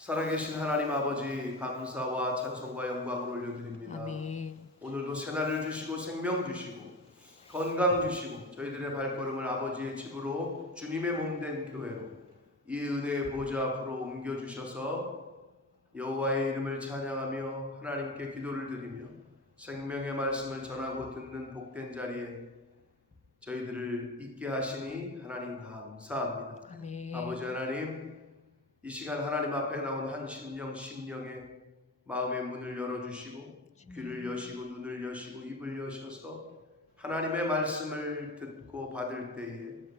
살아계신 하나님 아버지, 감사와 찬송과 영광을 올려드립니다. 아멘. 오늘도 새날을 주시고 생명 주시고 건강 주시고 저희들의 발걸음을 아버지의 집으로 주님의 몸된 교회로 이 은혜의 보좌 앞으로 옮겨주셔서 여호와의 이름을 찬양하며 하나님께 기도를 드리며 생명의 말씀을 전하고 듣는 복된 자리에 저희들을 있게 하시니 하나님 감사합니다. 아멘. 아버지 하나님, 이 시간 하나님 앞에 나온 한 심령의 마음의 문을 열어주시고 귀를 여시고 눈을 여시고 입을 여셔서 하나님의 말씀을 듣고 받을 때에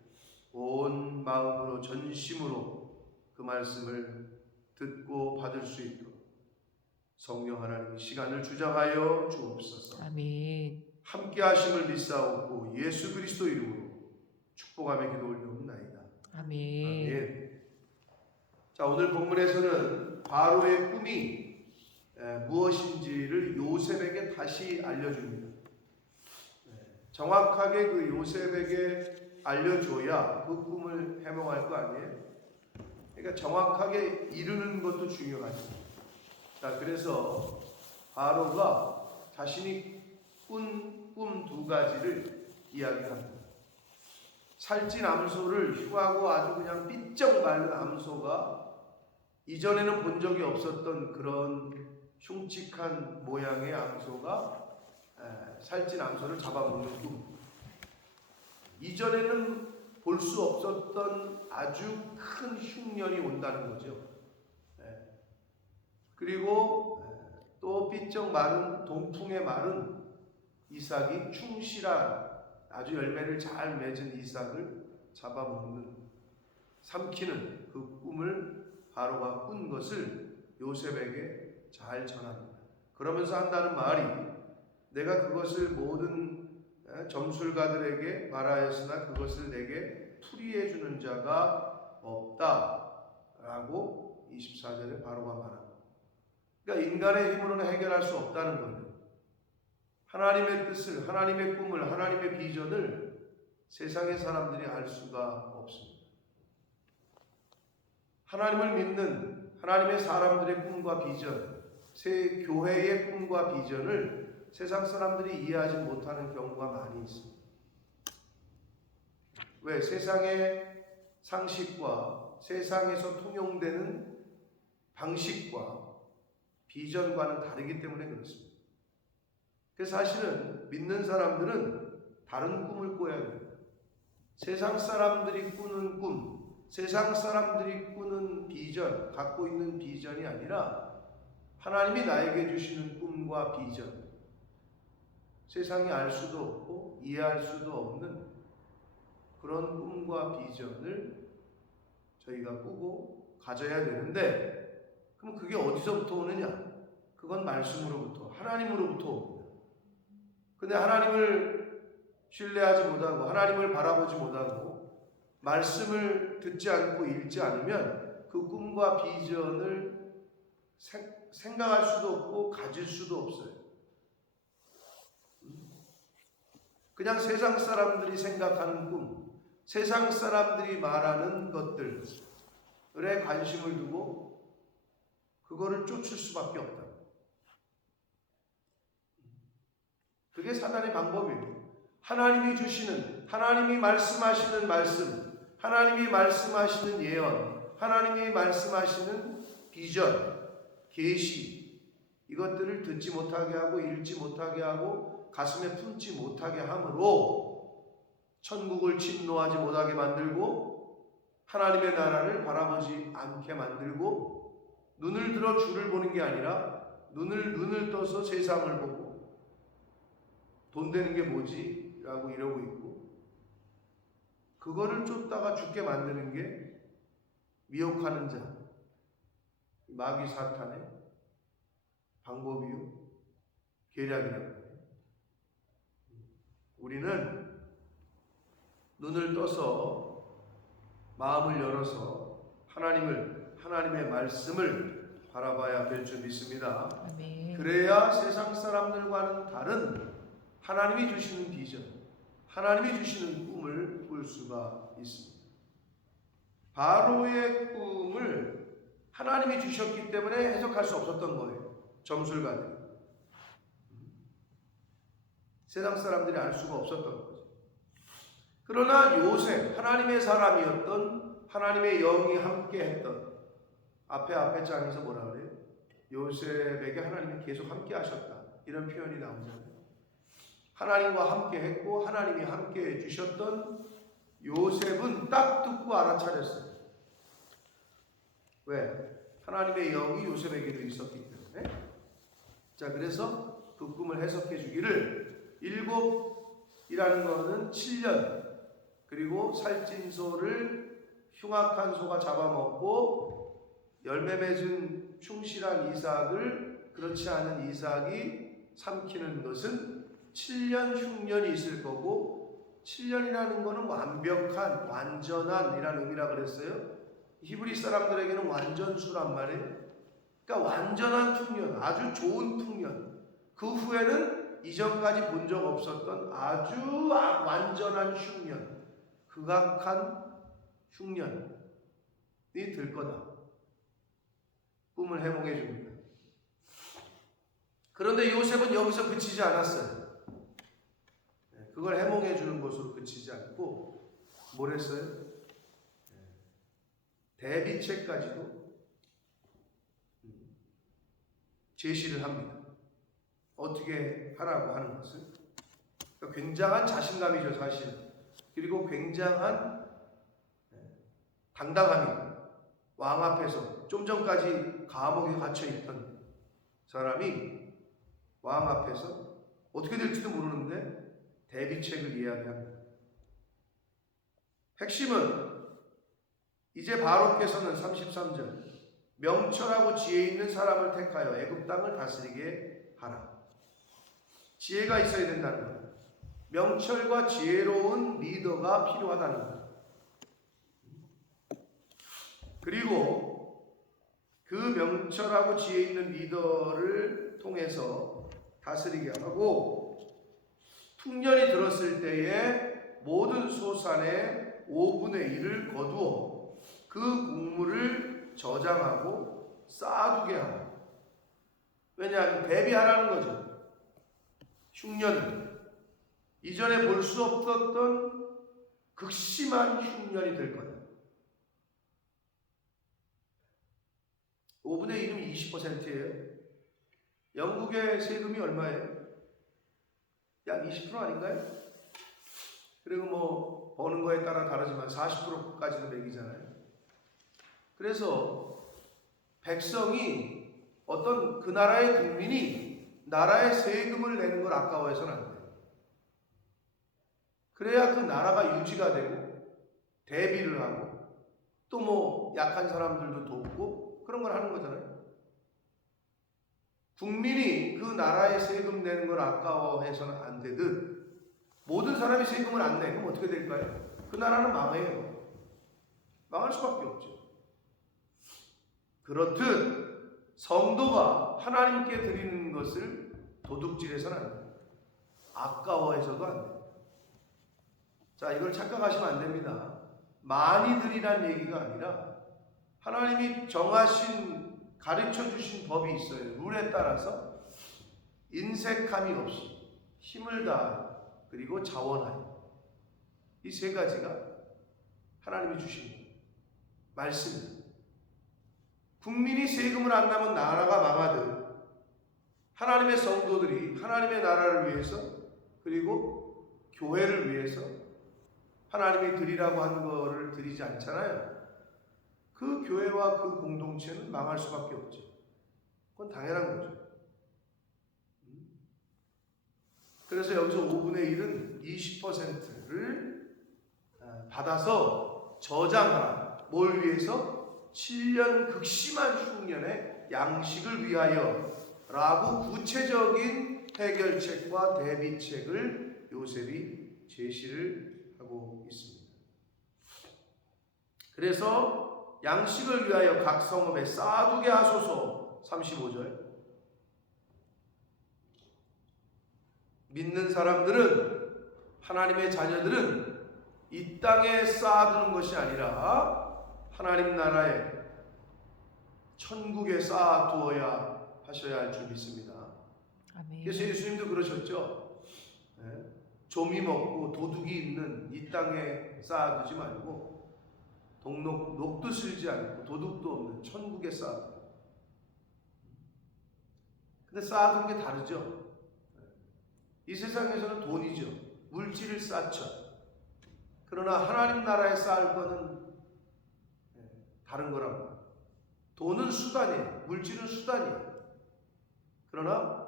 온 마음으로 전심으로 그 말씀을 듣고 받을 수 있도록 성령 하나님 시간을 주장하여 주옵소서. 아멘. 함께 하심을 믿사옵고 예수 그리스도 이름으로 축복하며 기도 올려옵나이다. 아멘. 아멘. 자, 오늘 본문에서는 바로의 꿈이 무엇인지를 요셉에게 다시 알려줍니다. 정확하게 그 요셉에게 알려줘야 그 꿈을 해몽할 거 아니에요. 그러니까 정확하게 이루는 것도 중요하죠. 자, 그래서 바로가 자신이 꾼 꿈 두 가지를 이야기합니다. 살찐 암소를 흉하고 아주 그냥 삐쩍 마른 암소가 이전에는 본 적이 없었던 그런 흉측한 모양의 암소가 살찐 암소를 잡아먹는 꿈. 이전에는 볼 수 없었던 아주 큰 흉년이 온다는 거죠. 그리고 또 삐쩍 마른 동풍에 마른 이삭이 충실한 아주 열매를 잘 맺은 이삭을 잡아먹는, 삼키는 그 꿈을 바로가 꾼 것을 요셉에게 잘 전합니다. 그러면서 한다는 말이, 내가 그것을 모든 점술가들에게 말하였으나 그것을 내게 풀이해 주는 자가 없다라고 24절에 바로가 말합니다. 그러니까 인간의 힘으로는 해결할 수 없다는 거예요. 하나님의 뜻을, 하나님의 꿈을, 하나님의 비전을 세상의 사람들이 알 수가 없습니다. 하나님을 믿는 하나님의 사람들의 꿈과 비전, 새 교회의 꿈과 비전을 세상 사람들이 이해하지 못하는 경우가 많이 있습니다. 왜? 세상의 상식과 세상에서 통용되는 방식과 비전과는 다르기 때문에 그렇습니다. 그래서 사실은 믿는 사람들은 다른 꿈을 꿔야 됩니다. 세상 사람들이 꾸는 꿈, 세상 사람들이 꾸는 비전, 갖고 있는 비전이 아니라 하나님이 나에게 주시는 꿈과 비전, 세상이 알 수도 없고 이해할 수도 없는 그런 꿈과 비전을 저희가 꾸고 가져야 되는데, 그럼 그게 어디서부터 오느냐? 그건 말씀으로부터, 하나님으로부터 옵니다. 근데 하나님을 신뢰하지 못하고 하나님을 바라보지 못하고 말씀을 듣지 않고 읽지 않으면 그 꿈과 비전을 생각할 수도 없고 가질 수도 없어요. 그냥 세상 사람들이 생각하는 꿈, 세상 사람들이 말하는 것들에 관심을 두고 그거를 쫓을 수밖에 없다. 그게 사단의 방법이에요. 하나님이 주시는, 하나님이 말씀하시는 말씀, 하나님이 말씀하시는 예언, 하나님이 말씀하시는 비전, 계시, 이것들을 듣지 못하게 하고 읽지 못하게 하고 가슴에 품지 못하게 함으로 천국을 침노하지 못하게 만들고 하나님의 나라를 바라보지 않게 만들고, 눈을 들어 주를 보는 게 아니라 눈을 떠서 세상을 보고 돈 되는 게 뭐지? 라고 이러고 있고, 그거를 쫓다가 죽게 만드는 게 미혹하는 자, 마귀 사탄의 방법이요, 계략이라고 해요. 우리는 눈을 떠서 마음을 열어서 하나님의 말씀을 바라봐야 될 줄 믿습니다. 아멘. 그래야 세상 사람들과는 다른 하나님이 주시는 비전, 하나님이 주시는 꿈을 꿀 수가 있습니다. 바로의 꿈을 하나님이 주셨기 때문에 해석할 수 없었던 거예요. 점술가들이. 세상 사람들이 알 수가 없었던 거죠. 그러나 요셉, 하나님의 사람이었던, 하나님의 영이 함께했던, 앞에 장에서 뭐라 그래요? 요셉에게 하나님이 계속 함께 하셨다, 이런 표현이 나오잖아요. 하나님과 함께 했고 하나님이 함께 해주셨던 요셉은 딱 듣고 알아차렸어요. 왜? 하나님의 영이 요셉에게도 있었기 때문에. 자, 그래서 그 꿈을 해석해 주기를, 7이라는 것은 7년, 그리고 살찐소를 흉악한 소가 잡아먹고 열매 맺은 충실한 이삭을 그렇지 않은 이삭이 삼키는 것은 7년 흉년이 있을 거고, 7년이라는 것은 완벽한, 완전한이라는 의미라 그랬어요. 히브리 사람들에게는 완전수란 말이에요. 그러니까 완전한 흉년, 아주 좋은 흉년, 그 후에는 이전까지 본 적 없었던 아주 완전한 흉년, 극악한 흉년이 될 거다. 꿈을 해몽해 줍니다. 그런데 요셉은 여기서 그치지 않았어요. 그걸 해몽해 주는 것으로 그치지 않고 뭘 했어요? 대비책까지도 제시를 합니다. 어떻게 하라고 하는 것을. 그러니까 굉장한 자신감이죠, 사실. 그리고 굉장한 당당함이, 왕 앞에서 좀 전까지 감옥에 갇혀 있던 사람이 왕 앞에서 어떻게 될지도 모르는데 대비책을 이야기합니다. 핵심은 이제 바로께서는 33절, 명철하고 지혜 있는 사람을 택하여 애굽 땅을 다스리게 하라. 지혜가 있어야 된다는 거예요. 명철과 지혜로운 리더가 필요하다는 거예요. 그리고 그 명철하고 지혜 있는 리더를 통해서 다스리게 하고, 흉년이 들었을 때에 모든 소산의 5분의 1을 거두어 그 곡물을 저장하고 쌓아두게 하고. 왜냐하면 대비하라는 거죠. 흉년, 이전에 볼 수 없었던 극심한 흉년이 될 거예요. 5분의 1이면 20%예요. 영국의 세금이 얼마예요? 약 20% 아닌가요? 그리고 뭐 버는 거에 따라 다르지만 40%까지도 매기잖아요. 그래서 백성이, 어떤 그 나라의 국민이 나라의 세금을 내는 걸 아까워해서는 안 돼요. 그래야 그 나라가 유지가 되고 대비를 하고 또 뭐 약한 사람들도 돕고 그런 걸 하는 거잖아요. 국민이 그 나라의 세금 내는 걸 아까워해서는 안 되듯, 모든 사람이 세금을 안 내면 어떻게 될까요? 그 나라는 망해요. 망할 수밖에 없죠. 그렇듯 성도가 하나님께 드리는 것을 도둑질해서는 안 돼요. 아까워해서도 안 돼요. 자, 이걸 착각하시면 안 됩니다. 많이 드리란 얘기가 아니라 하나님이 정하신, 가르쳐 주신 법이 있어요. 룰에 따라서 인색함이 없이 힘을 다하여 그리고 자원하여, 이 세 가지가 하나님이 주신 말씀입니다. 국민이 세금을 안 내면 나라가 망하듯 하나님의 성도들이 하나님의 나라를 위해서 그리고 교회를 위해서 하나님이 드리라고 한 거를 드리지 않잖아요. 그 교회와 그 공동체는 망할 수밖에 없죠. 그건 당연한 거죠. 그래서 여기서 5분의 1은 20%를 받아서 저장하라. 뭘 위해서? 7년 극심한 흉년의 양식을 위하여 라고 구체적인 해결책과 대비책을 요셉이 제시를 하고 있습니다. 그래서 양식을 위하여 각 성읍에 쌓아두게 하소서. 35절. 믿는 사람들은, 하나님의 자녀들은 이 땅에 쌓아두는 것이 아니라 하나님 나라에 천국에 쌓아두어야 하셔야 할 줄 믿습니다. 아멘. 그래서 예수님도 그러셨죠. 예? 좀이 먹고 도둑이 있는 이 땅에 쌓아두지 말고 녹도 슬지 않고 도둑도 없는 천국에 쌓아두. 근데 쌓아둔 게 다르죠. 이 세상에서는 돈이죠. 물질을 쌓죠. 그러나 하나님 나라에 쌓을 거는 다른 거라고. 돈은 수단이에요. 물질은 수단이에요. 그러나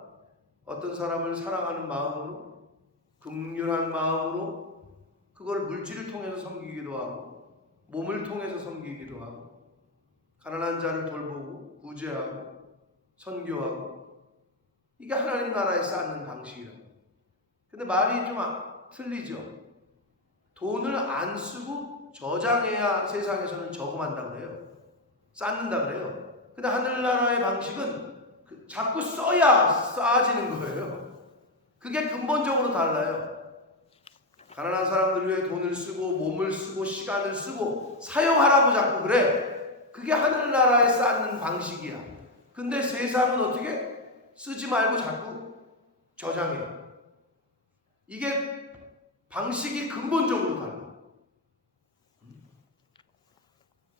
어떤 사람을 사랑하는 마음으로, 긍휼한 마음으로 그걸 물질을 통해서 섬기기도 하고 몸을 통해서 섬기기도 하고 가난한 자를 돌보고 구제하고 선교하고, 이게 하나님 나라에 쌓는 방식이라고. 근데 말이 좀 틀리죠. 돈을 안 쓰고 저장해야 세상에서는 저금한다 그래요. 쌓는다 그래요. 근데 하늘나라의 방식은 자꾸 써야 쌓아지는 거예요. 그게 근본적으로 달라요. 가난한 사람들 위해 돈을 쓰고 몸을 쓰고 시간을 쓰고 사용하라고 자꾸 그래. 그게 하늘나라에 쌓는 방식이야. 근데 세상은 어떻게? 쓰지 말고 자꾸 저장해요. 이게 방식이 근본적으로 달라.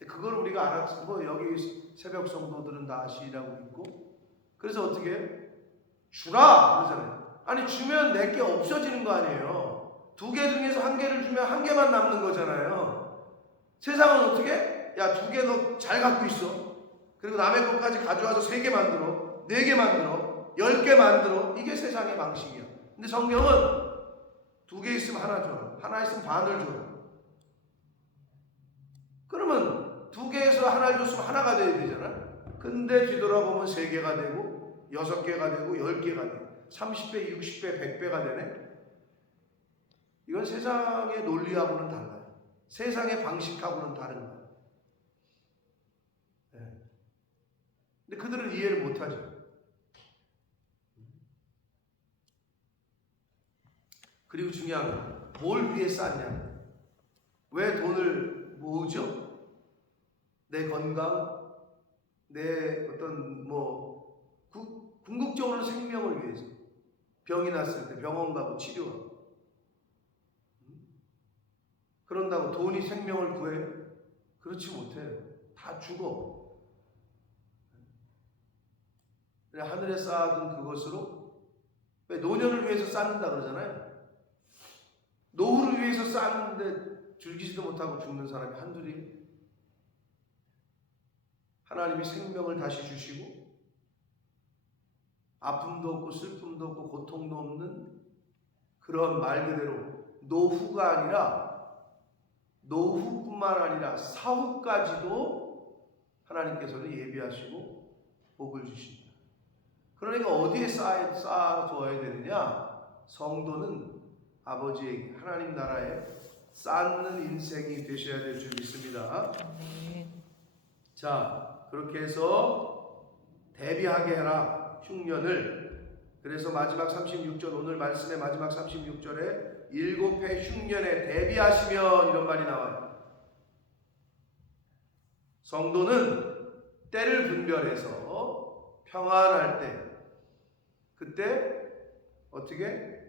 그걸 우리가 알아서 뭐 여기 새벽 성도들은 다 아시라고 믿고, 그래서 어떻게 주라 그러잖아요. 아니 주면 내게 없어지는 거 아니에요. 2개 중에서 1개를 주면 1개만 남는 거잖아요. 세상은 어떻게? 야 2개 너 잘 갖고 있어. 그리고 남의 것까지 가져와서 3개 만들어, 4개 만들어, 10개 만들어. 이게 세상의 방식이야. 근데 성경은 2개 있으면 하나 줘라, 하나 있으면 반을 줘라. 그러면 2개에서 하나를 줬으면 하나가 돼야 되잖아. 근데 뒤돌아보면 3개가 되고 6개가 되고 10개가 돼. 30배, 60배, 100배가 되네. 이건 세상의 논리하고는 달라요. 세상의 방식하고는 다른 거예요. 네. 근데 그들은 이해를 못하죠. 그리고 중요한 건 뭘 위해 쌓냐? 왜 돈을 모으죠? 내 건강, 내 어떤 궁극적으로 생명을 위해서. 병이 났을 때 병원 가고 치료하고. 그런다고 돈이 생명을 구해요? 그렇지 못해요. 다 죽어. 하늘에 쌓아둔 그것으로, 왜 노년을 위해서 쌓는다 그러잖아요. 노후를 위해서 쌓는데 즐기지도 못하고 죽는 사람이 한둘이. 하나님이 생명을 다시 주시고 아픔도 없고 슬픔도 없고 고통도 없는 그런 말 그대로 노후가 아니라, 노후뿐만 아니라 사후까지도 하나님께서는 예비하시고 복을 주십니다. 그러니까 어디에 쌓아두어야 되느냐? 성도는 아버지에게, 하나님 나라에 쌓는 인생이 되셔야 될 줄 믿습니다. 자, 그렇게 해서 대비하게 해라 흉년을. 그래서 마지막 36절, 오늘 말씀의 마지막 36절에 7해 흉년에 대비하시면 이런 말이 나와요. 성도는 때를 분별해서 평안할 때, 그때 어떻게?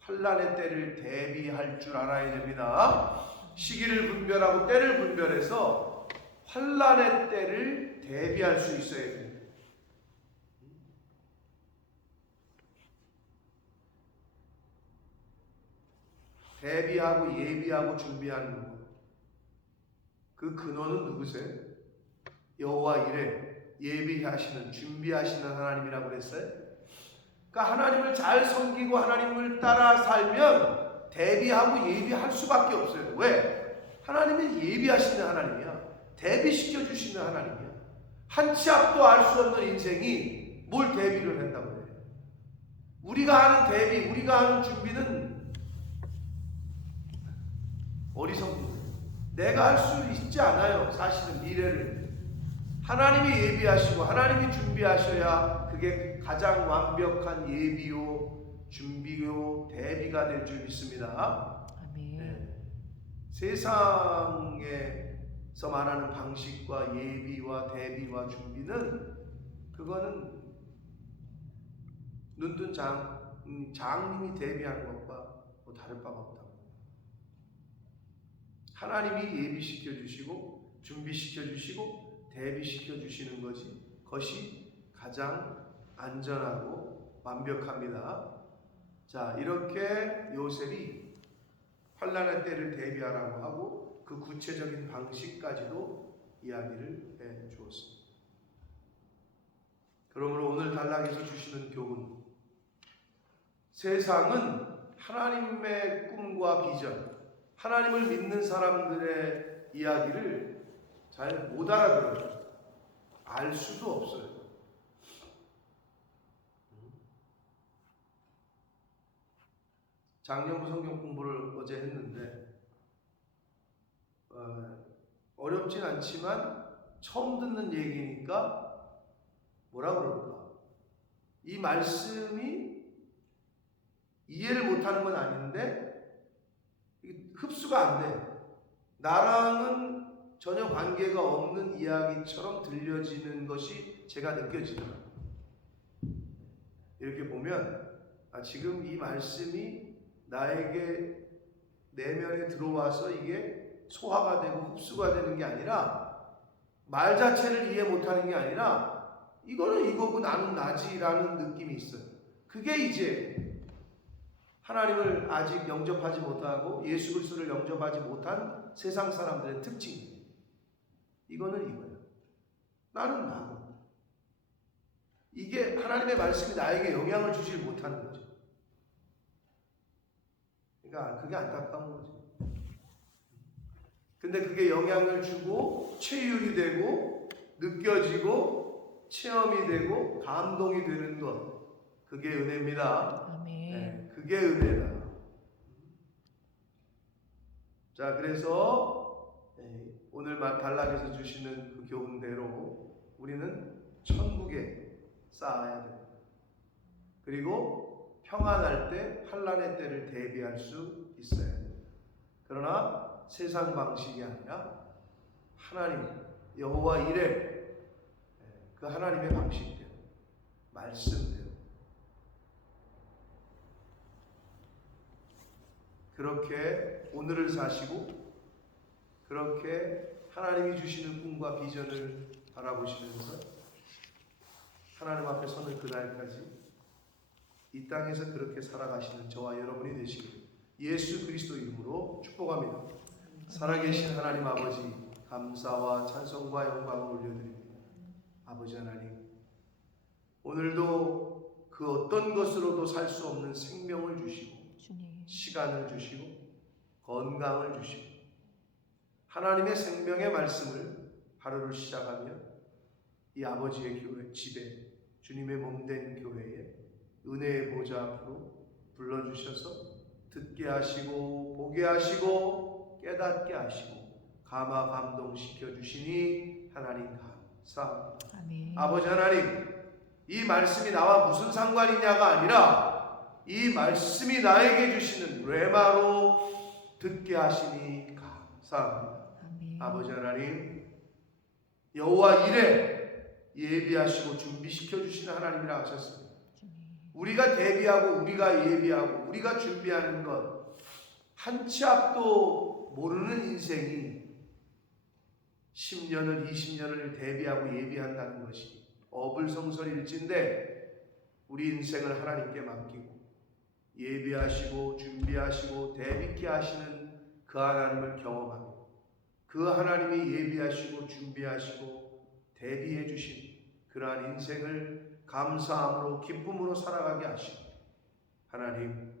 환난의 때를 대비할 줄 알아야 됩니다. 시기를 분별하고 때를 분별해서 환난의 때를 대비할 수 있어야 됩니다. 대비하고 예비하고 준비하는 것, 그 근원은 누구세요? 여호와 이레, 예비하시는, 준비하시는 하나님이라고 그랬어요. 그러니까 하나님을 잘 섬기고 하나님을 따라 살면 대비하고 예비할 수밖에 없어요. 왜? 하나님은 예비하시는 하나님이야. 대비시켜 주시는 하나님이야. 한 치 앞도 알 수 없는 인생이 뭘 대비를 한다고 해요? 우리가 하는 대비, 우리가 하는 준비는 어리석은 거예요. 내가 할 수 있지 않아요. 사실은 미래를 하나님이 예비하시고 하나님이 준비하셔야 그게 가장 완벽한 예비요, 준비요, 대비가 될 줄 믿습니다. 아멘. 네. 세상에 말하는 방식과 예비와 대비와 준비는 그거는 눈뜬 장님이 대비하는 것과 뭐 다를 바가 없다. 하나님이 예비시켜 주시고 준비시켜 주시고 대비시켜 주시는 것이 가장 안전하고 완벽합니다. 자, 이렇게 요셉이 환난의 때를 대비하라고 하고 그 구체적인 방식까지도 이야기를 해 주었습니다. 그러므로 오늘 단락에서 주시는 교훈, 세상은 하나님의 꿈과 비전, 하나님을 믿는 사람들의 이야기를 잘 못 알아들어요. 알 수도 없어요. 작년부 성경 공부를 어제 했는데 어렵진 않지만 처음 듣는 얘기니까 뭐라 그럴까? 이 말씀이 이해를 못하는 건 아닌데 흡수가 안 돼. 나랑은 전혀 관계가 없는 이야기처럼 들려지는 것이 제가 느껴지더라고요. 이렇게 보면 지금 이 말씀이 나에게 내면에 들어와서 이게 소화가 되고 흡수가 되는 게 아니라 말 자체를 이해 못하는 게 아니라 이거는 이거고 나는 나지라는 느낌이 있어요. 그게 이제 하나님을 아직 영접하지 못하고 예수 그리스도를 영접하지 못한 세상 사람들의 특징이에요. 이거는 이거야. 나는 나고. 이게 하나님의 말씀이 나에게 영향을 주지 못하는 거죠. 그러니까 그게 안타까운 거죠. 근데 그게 영향을 주고 체휼이 되고 느껴지고 체험이 되고 감동이 되는 것, 그게 은혜입니다. 아멘. 네, 그게 은혜다. 자, 그래서 오늘 단락에서 주시는 그 교훈대로 우리는 천국에 쌓아야 됩니다. 그리고 평안할 때 환난의 때를 대비할 수 있어야 됩니다. 그러나 세상 방식이 아니라 하나님 여호와 이레, 그 하나님의 방식대로, 말씀대로 그렇게 오늘을 사시고 그렇게 하나님이 주시는 꿈과 비전을 바라보시면서 하나님 앞에 서는 그날까지 이 땅에서 그렇게 살아가시는 저와 여러분이 되시길 예수 그리스도 이름으로 축복합니다. 살아계신 하나님 아버지, 감사와 찬송과 영광을 올려드립니다. 아버지 하나님, 오늘도 그 어떤 것으로도 살 수 없는 생명을 주시고 시간을 주시고 건강을 주시고 하나님의 생명의 말씀을 하루를 시작하며 이 아버지의 교회 집에 주님의 몸된 교회에 은혜의 보좌 앞으로 불러주셔서 듣게 하시고 보게 하시고 깨닫게 하시고 감화 감동시켜 주시니 하나님 감사합니다. 아멘. 아버지 하나님, 이 말씀이 나와 무슨 상관이냐가 아니라 이 말씀이 나에게 주시는 레마로 듣게 하시니 감사합니다. 아멘. 아버지 하나님, 여호와 이레 예비하시고 준비시켜 주시는 하나님이라 하셨습니다. 우리가 대비하고 우리가 예비하고 우리가 준비하는 것 한 치 앞도 모르는 인생이 10년을 20년을 대비하고 예비한다는 것이 어불성설일진데 우리 인생을 하나님께 맡기고 예비하시고 준비하시고 대비케 하시는 그 하나님을 경험하고 그 하나님이 예비하시고 준비하시고 대비해 주신 그러한 인생을 감사함으로 기쁨으로 살아가게 하시고 하나님,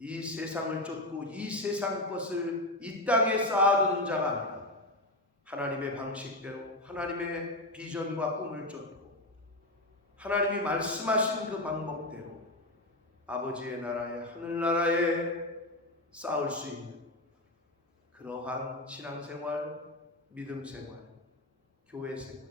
이 세상을 쫓고 이 세상 것을 이 땅에 쌓아두는 자가 아니라 하나님의 방식대로 하나님의 비전과 꿈을 쫓고 하나님이 말씀하신 그 방법대로 아버지의 나라에 하늘나라에 쌓을 수 있는 그러한 신앙생활, 믿음생활, 교회생활,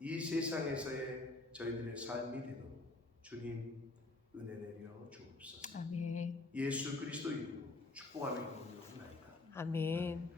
이 세상에서의 저희들의 삶이 되도록 주님 은혜 내려 주옵소서. 아멘. 예수 그리스도 이름으로 축복하며 기도드리옵나이다. 아멘.